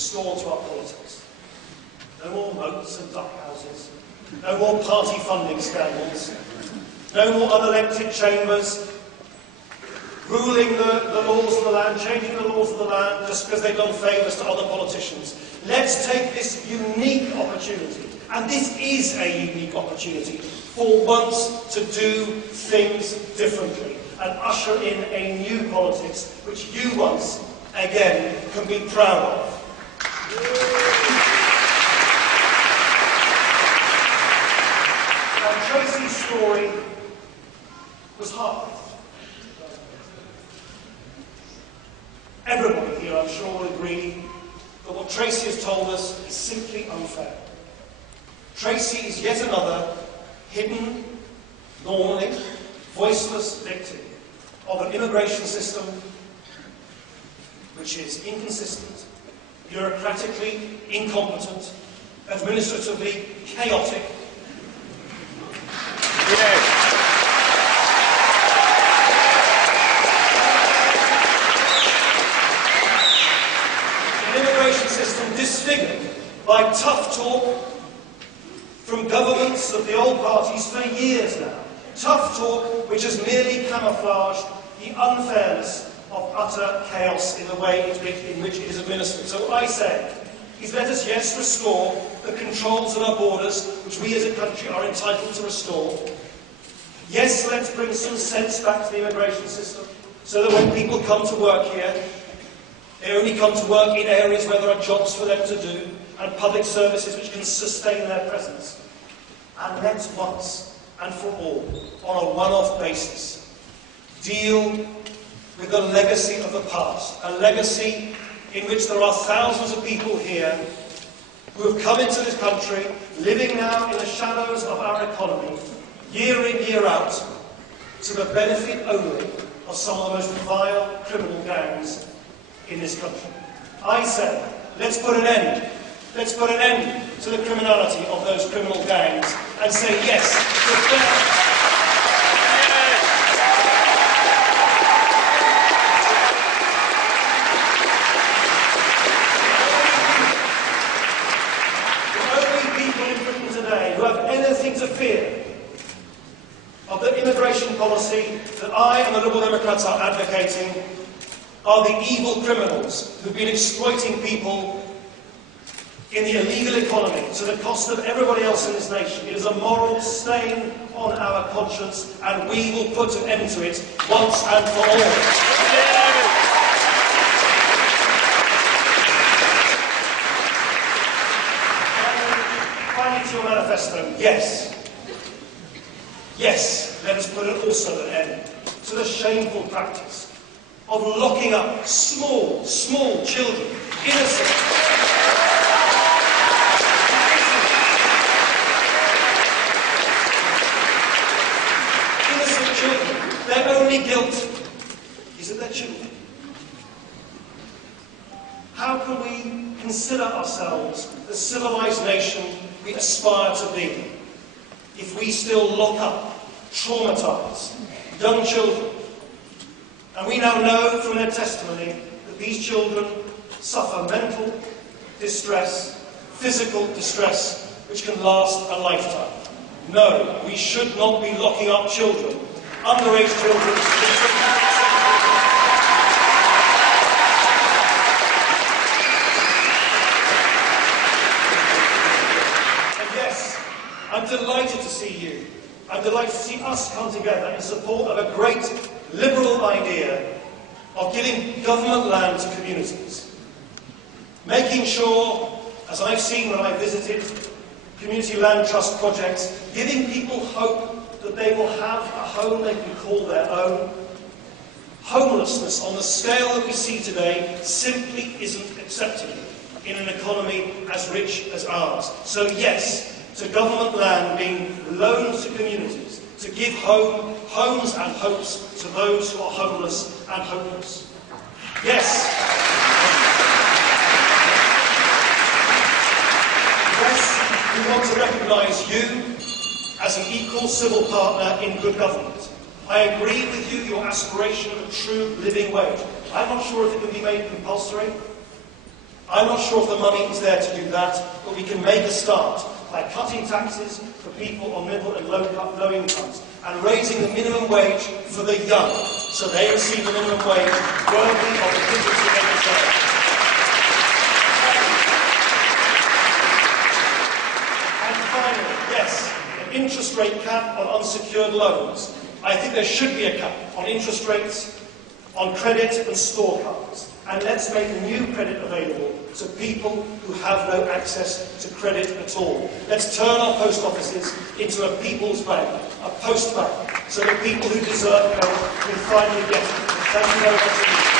restored to our politics. No more moats and duck houses. No more party funding scandals. No more unelected chambers ruling the laws of the land, changing the laws of the land just because they've done favours to other politicians. Let's take this unique opportunity, and this is a unique opportunity, for once to do things differently and usher in a new politics which you once again can be proud of. Now, Tracy's story was hard. Everybody here, I'm sure, will agree that what Tracy has told us is simply unfair. Tracy is yet another hidden, normally voiceless victim of an immigration system which is inconsistent, bureaucratically incompetent, administratively chaotic. An immigration system disfigured by tough talk from governments of the old parties for years now. Tough talk which has merely camouflaged the unfairness of utter chaos in the way in which it is administered. So what I say is, let us, yes, restore the controls at our borders, which we as a country are entitled to restore. Yes, let's bring some sense back to the immigration system, so that when people come to work here, they only come to work in areas where there are jobs for them to do, and public services which can sustain their presence. And let's once and for all, on a one-off basis, deal with the legacy of the past, a legacy in which there are thousands of people here who have come into this country, living now in the shadows of our economy, year in, year out, to the benefit only of some of the most vile criminal gangs in this country. I say, let's put an end to the criminality of those criminal gangs and say yes to fair. To fear of the immigration policy that I and the Liberal Democrats are advocating are the evil criminals who've been exploiting people in the illegal economy to the cost of everybody else in this nation. It is a moral stain on our conscience, and we will put an end to it once and for all. Finally, to your manifesto, yes. Yes, let us put also an end to the shameful practice of locking up small children, innocent children. Their only guilt is that they're children. How can we consider ourselves the civilized nation we aspire to be if we still lock up, traumatise young children? And we now know from their testimony that these children suffer mental distress, physical distress, which can last a lifetime. No, we should not be locking up children, underage children. I'm delighted to see you. I'm delighted to see us come together in support of a great liberal idea of giving government land to communities. Making sure, as I've seen when I visited community land trust projects, giving people hope that they will have a home they can call their own. Homelessness on the scale that we see today simply isn't acceptable in an economy as rich as ours. So yes, to government land being loaned to communities, to give homes and hopes to those who are homeless and hopeless. Yes. Yes, we want to recognise you as an equal civil partner in good government. I agree with you, your aspiration of a true living wage. I'm not sure if it can be made compulsory. I'm not sure if the money is there to do that, but we can make a start by cutting taxes for people on middle and low incomes and raising the minimum wage for the young, so they receive a minimum wage worthy of the dignity they deserve. And finally, yes, an interest rate cap on unsecured loans. I think there should be a cap on interest rates, on credit and store cards. And let's make new credit available to people who have no access to credit at all. Let's turn our post offices into a people's bank, a post bank, so that people who deserve help can finally get it. Thank you very much.